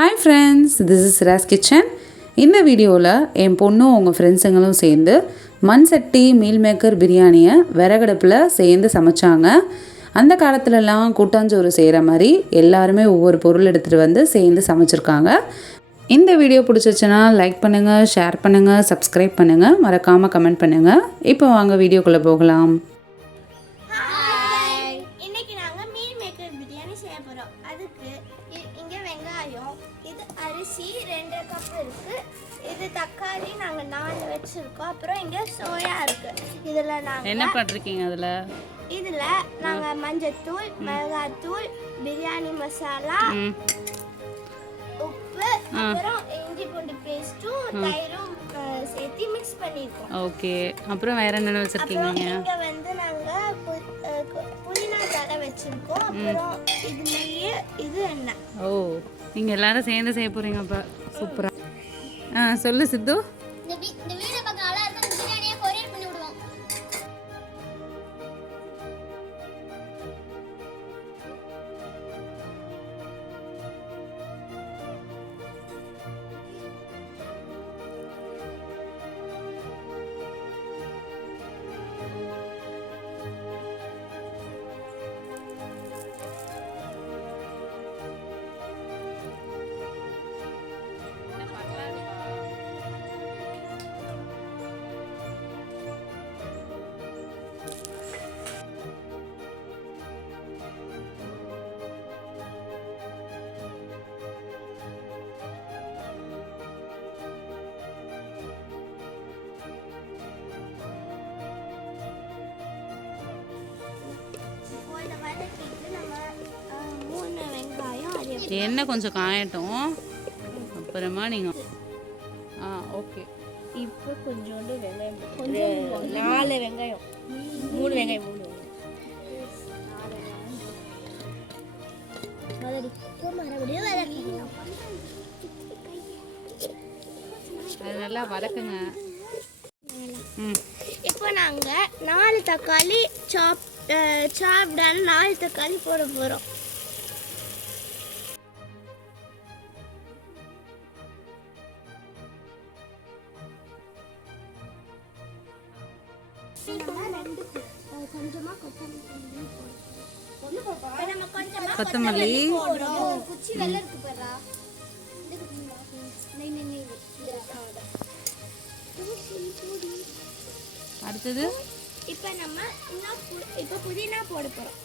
Hi friends, this is ராஸ் kitchen. இந்த வீடியோவில் என் பொண்ணும் உங்கள் ஃப்ரெண்ட்ஸுங்களும் சேர்ந்து மண் சட்டி மீல் மேக்கர் பிரியாணியை விறகடுப்பில் சேர்ந்து சமைச்சாங்க. அந்த காலத்துலலாம் கூட்டாஞ்சோறு செய்கிற மாதிரி எல்லாருமே ஒவ்வொரு பொருள் எடுத்துகிட்டு வந்து சேர்ந்து சமைச்சிருக்காங்க. இந்த வீடியோ பிடிச்சிச்சுன்னா லைக் பண்ணுங்கள், ஷேர் பண்ணுங்கள், சப்ஸ்கிரைப் பண்ணுங்கள், மறக்காமல் கமெண்ட் பண்ணுங்கள். இப்போ வாங்க வீடியோக்குள்ளே போகலாம். அரிசி 2 கப் இருக்கு. இது தக்காளி நாங்க 4 வெச்சிருக்கோம். அப்புறம் இங்க சோயா இருக்கு. இதல நாங்க என்ன பண்றீங்க? இதுல நாங்க மஞ்சள்-தூள், மிளகாய்-தூள், பிரியாணி மசாலா, உப்பு, அப்புறம் இஞ்சி பூண்டு பேஸ்டும் தயிரும் சேர்த்து மிக்ஸ் பண்ணிருக்கோம். ஓகே. அப்புறம் வேற என்ன வச்சிருக்கீங்க? இங்க வந்து நாங்க புதினா தழை வெச்சிருக்கோம். அப்புறம் இதுலயே இது என்ன? ஓ, நீங்கள் எல்லாரும் சேர்ந்து செய்ய போகிறீங்க. அப்போ சூப்பராக. சொல்லு சித்து. இந்த வீடியோ பார்க்க நல்லா இருக்கு. பிரியாணியை கொரியர் பண்ணி விடுவோம். எண்ணெய் கொஞ்சம் காயட்டும், அப்புறமா நீங்கள். ஓகே. இப்போ கொஞ்சோண்டு வெங்காயம், கொஞ்சம் 4 வெங்காயம், 3 வெங்காயம், 3 அது நல்லா வதக்குங்க. இப்போ நாங்கள் 4 தக்காளி சாப்டான 4 தக்காளி போட போகிறோம். கொத்தமல்லி, அடுத்தது இப்போ நம்ம இப்போ புதினா போட போகிறோம்.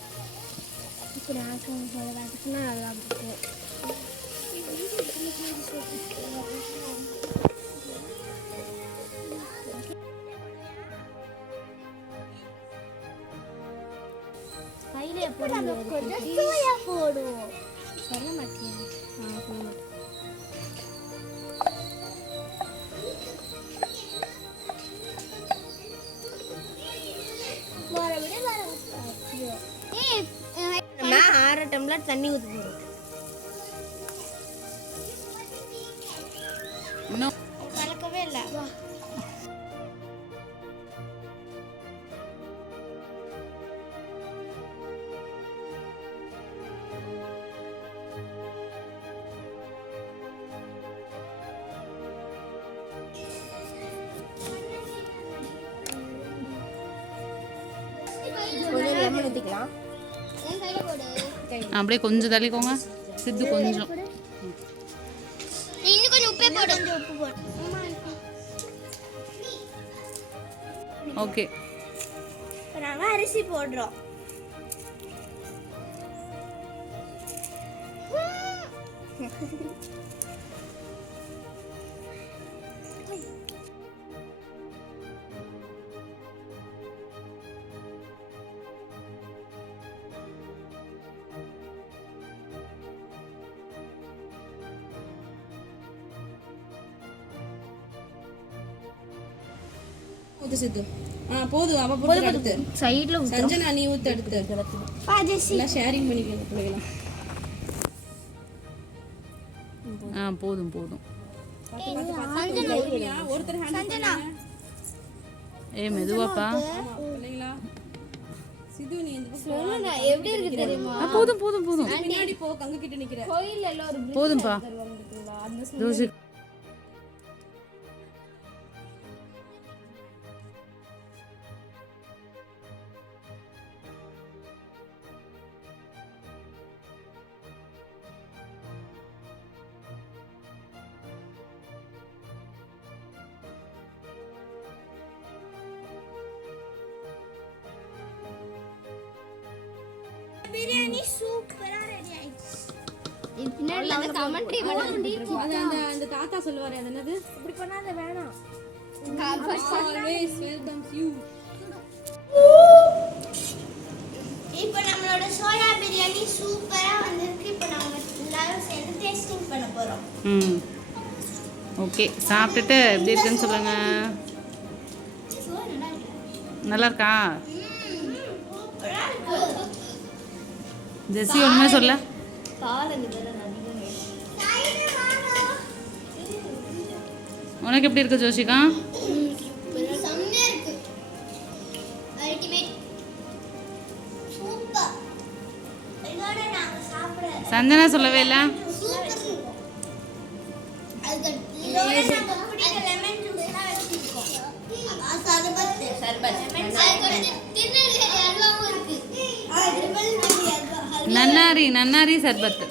போடுவோம். சொல்ல மாட்டேன். நம்ம 6 டம்ளர் தண்ணி ஊற்றி போடுறோம். இன்னும் கலக்கவே இல்லை. அப்படியே கொஞ்சம் தள்ளிக்கோங்க சித்து. கொஞ்சம் இன்னும் கொஞ்சம் உப்பே போடு. உப்பு போடு. ஓகே. நாங்கள் அரிசி போடுறோம். சித்து போதும். அவ போட்டு அடுத்து சைடுல சஞ்சனா நீ ஊத்து. அடுத்து எல்லாம் ஷேரிங் பண்ணிக்கங்க பிள்ளைகளா. போதும் போதும். சஞ்சனா மெதுவாப்பா. சிது நீ இந்த சொல்லுங்க எப்படி இருக்கு தெரியுமா? போதும் போதும் போதும். பின்னாடி போ, கங்க கிட்ட நிக்கிற. கோயில்ல எல்லாம் ஒரு போதும்பா. ஜோஷி பிரியாணி சூப்பரா ரெடி ஆயிடுச்சு. அந்த தாத்தா சொல்லுவாரு அது என்னது இப்படி பண்ணாத வேணாம். Always welcomes you. இப்போ நம்மளோட சோயா பிரியாணி சூப்பரா வந்திருக்கு. இப்போ நாம எல்லாரும் சேர்ந்து டேஸ்டிங் பண்ண போறோம். ம் ஓகே, சாப்பிட்டுட்டு எப்படி இருக்குன்னு சொல்லுங்க. நல்லா இருக்கா? சூப்பரா இருக்கு. ஜெஸ்ஸி ஒன்றுமே சொல்ல. உனக்கு எப்படி இருக்கு ஜோஷிகா? செம்மையா இருக்கு. அல்டிமேட். சூப்பர். இதோட நாங்க சாப்பிட சஞ்சனா சொல்லவே இல்லை. இதோட நாங்க குடிக்க லெமன் ஜூஸ்லாம் வச்சிருக்கோம். சர்பத். திருநெல்வேலி அல்வாவும் இருக்கு. நன்னாரி சர்பத்து.